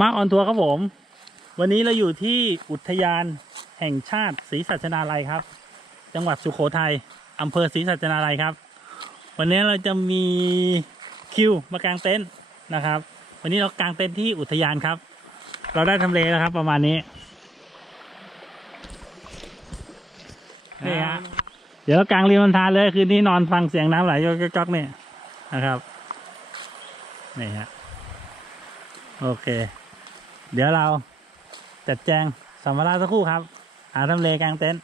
มาร์ออนทัวร์ครับผม วันนี้เราอยู่ที่อุทยานแห่งชาติศรีสัชนาลัยครับ จังหวัดสุโขทัยอำเภอศรีสัชนาลัยครับ วันนี้เราจะมีคิวมากางเต็นท์นะครับ วันนี้เรากางเต็นท์ที่อุทยานครับ เราได้ทำเลแล้วครับ ประมาณนี้นี่ฮะเดี๋ยวเรากางริมลำธารเลยคืนนี้นอนฟังเสียงน้ำไหลจอกๆเนี่ยนะครับนี่ฮะโอเค เดี๋ยวเราจัดแจงสัมภาระสักครู่ครับ หาทำเลกลางเต็นท์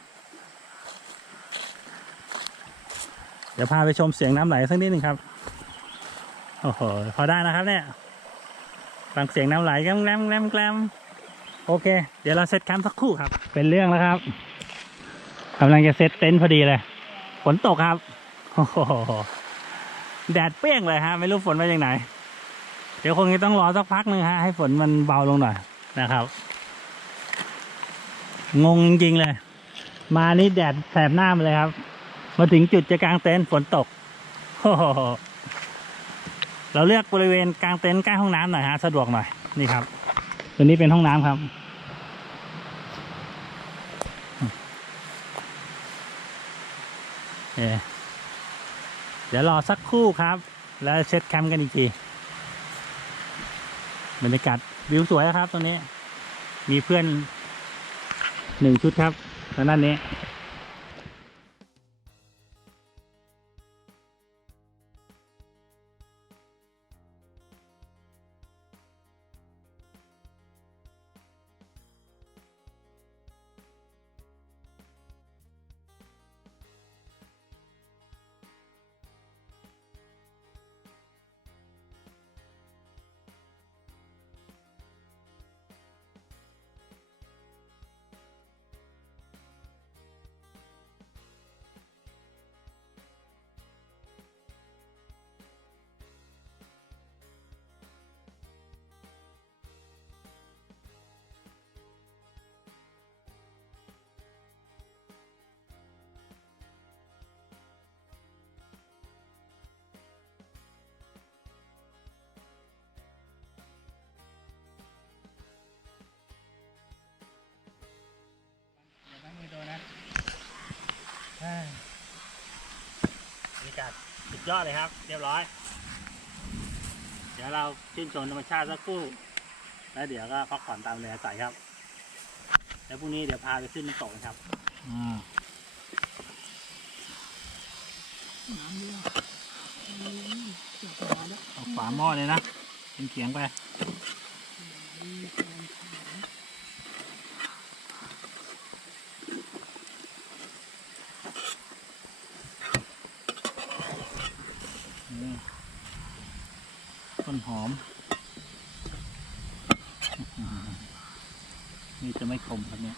เดี๋ยวพาไปชมเสียงน้ำไหลสักนิดหนึ่งครับ โอ้โห พอได้นะครับเนี่ย ฟังเสียงน้ำไหลแกล้มแกล้มแกล้มแกล้มโอเค เดี๋ยวเราเซตแคมป์สักครู่ครับ เป็นเรื่องแล้วครับกำลังจะเซตเต็นท์พอดีเลย ฝนตกครับ โอ้โห แดดเปรี้ยงเลยฮะ ไม่รู้ฝนมาจากไหน เดี๋ยวคงจะต้องรอสักพักหนึ่งฮะให้ฝนมันเบาลงหน่อยนะครับ งงจริงๆเลย มานี่แดดแสบหน้ามาเลยครับ มาถึงจุดจะกางเต็นท์ฝนตกโอ้โหเราเลือกบริเวณกางเต็นท์ใกล้ห้องน้ำหน่อยฮะสะดวกหน่อยนี่ครับตัวนี้เป็นห้องน้ำครับเอ่อเดี๋ยวรอสักครู่ครับ แล้วเช็ดแคมป์กันอีกที บรรยากาศวิวสวยนะครับตรงนี้ มีเพื่อนหนึ่งชุดครับทางด้านนี้ สุดยอดเลยครับ เรียบร้อย เดี๋ยวเราชื่นชมธรรมชาติสักครู่ แล้วเดี๋ยวก็พักผ่อนตามเรือใส่ครับ แล้วพรุ่งนี้เดี๋ยวพาไปขึ้นน้ำตกกันครับอ่าเอาฝาหม้อเลยนะ เป็นเขียงไป นี่ ต้นหอม นี่จะไม่คมครับเนี่ย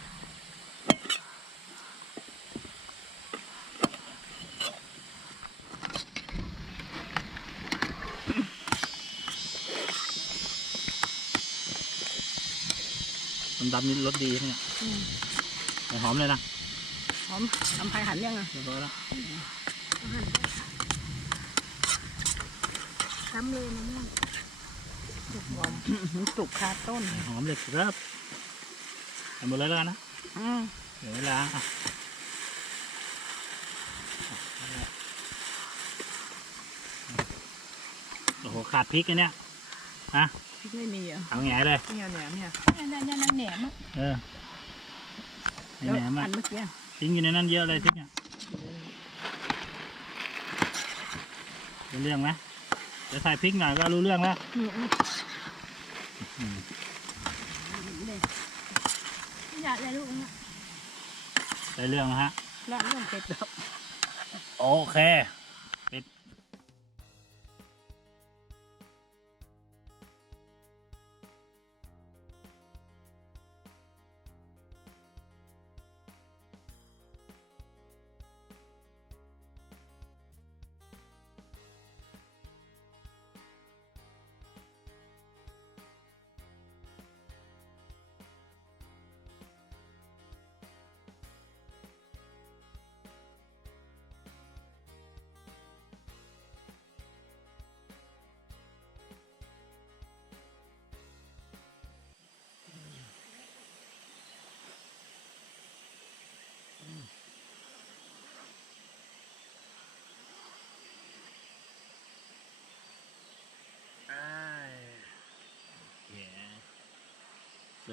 ต้นดำนี่รสดีเนี่ยอืมแต่หอมเลยนะ หอมทำไทยหันยังอะเรียบร้อยแล้ว ทำเลยมะม่วงสุกหอมสุกคาต้น หอมเลยครับทำหมดเลยแล้วกันนะอืมเดี๋ยวเวลาอะโอ้โหขาดพริกอันเนี้ยฮะพริกไม่มีอะเอาแง่เลยเนี่ยเลยเนี่ยเนี่ยเนี่ยเนี่ยแหนมอะเออไอ้แล้วแหนมอัอะนเมื่อกี้ทิ้งอยู่ในนั้นเยอะเลยพริกอะรู้เรื่องไหม จะใส่พริกหน่อยก็รู้เรื่องแล้วอยากเลยลูกได้เรื่องแล้วฮะร้านเรื่องเสร็จแล้ว โอเค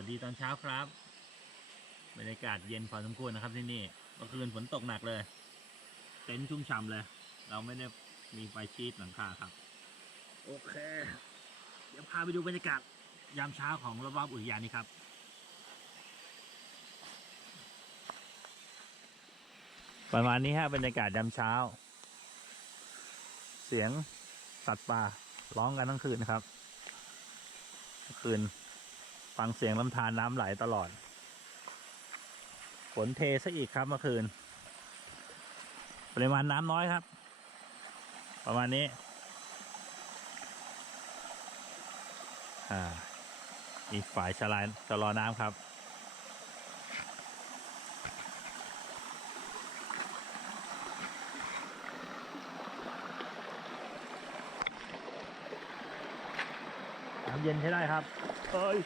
ดีตอนเช้าครับบรรยากาศเย็นพอสมควรนะครับที่นี่เมื่อคืนฝนตกหนักเลย เต็นท์ชุ่มฉ่ำเลย เราไม่ได้มีไฟชีตหลังคาครับ โอเค เดี๋ยวพาไปดูบรรยากาศยามเช้าของรอบๆอุทยานนี้ครับประมาณนี้ฮะบรรยากาศยามเช้า เสียงสัตว์ป่าร้องกันทั้งคืนนะครับเมื่อคืน ฟังเสียงลำธารน้ำไหลตลอด ฝนเทซะอีกครับเมื่อคืน ปริมาณน้ำน้อยครับ ประมาณนี้ อ่า อีกฝ่ายชะลายชะลอน้ำครับน้ำเย็นใช้ได้ครับ เอ้ย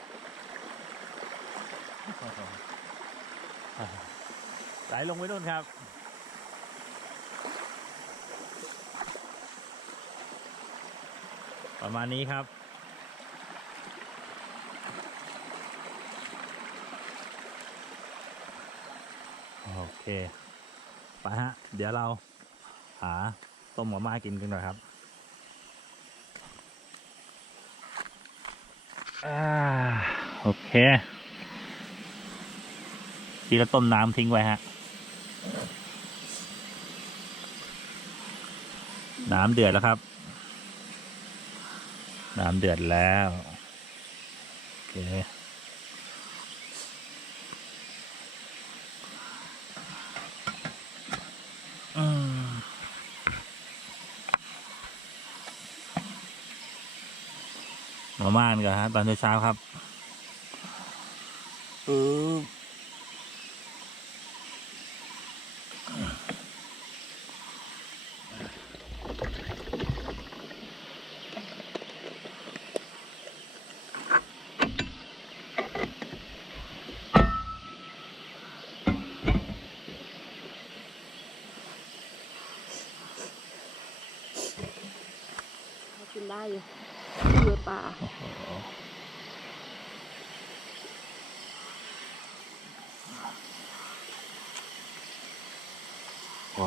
ไหลลงไปนู่นครับประมาณนี้ครับ โอเค ไปฮะ เดี๋ยวเรา หาต้มหมาม่ากินกันหน่อยครับอ่าโอเค ทีละต้มน้ำทิ้งไว้ฮะ น้ำเดือดแล้วครับ น้ำเดือดแล้วโอเคอืมมาม่านกันฮะตอนเช้าๆครับ อือกินได้อยู่เรือ ป่าโอ้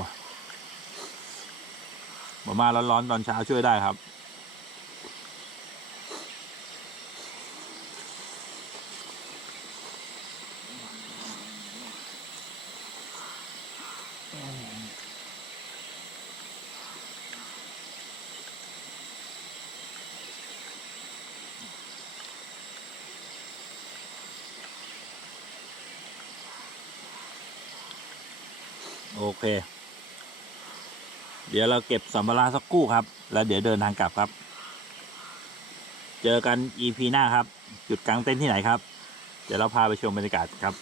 มาม่าร้อนๆตอนเช้าช่วยได้ครับ โอเค เดี๋ยวเราเก็บสัมภาระสักกู้ครับ แล้วเดี๋ยวเดินทางกลับครับ เจอกัน EP หน้าครับ จุดกลางเต้นที่ไหนครับ เดี๋ยวเราพาไปชมบรรยากาศครับ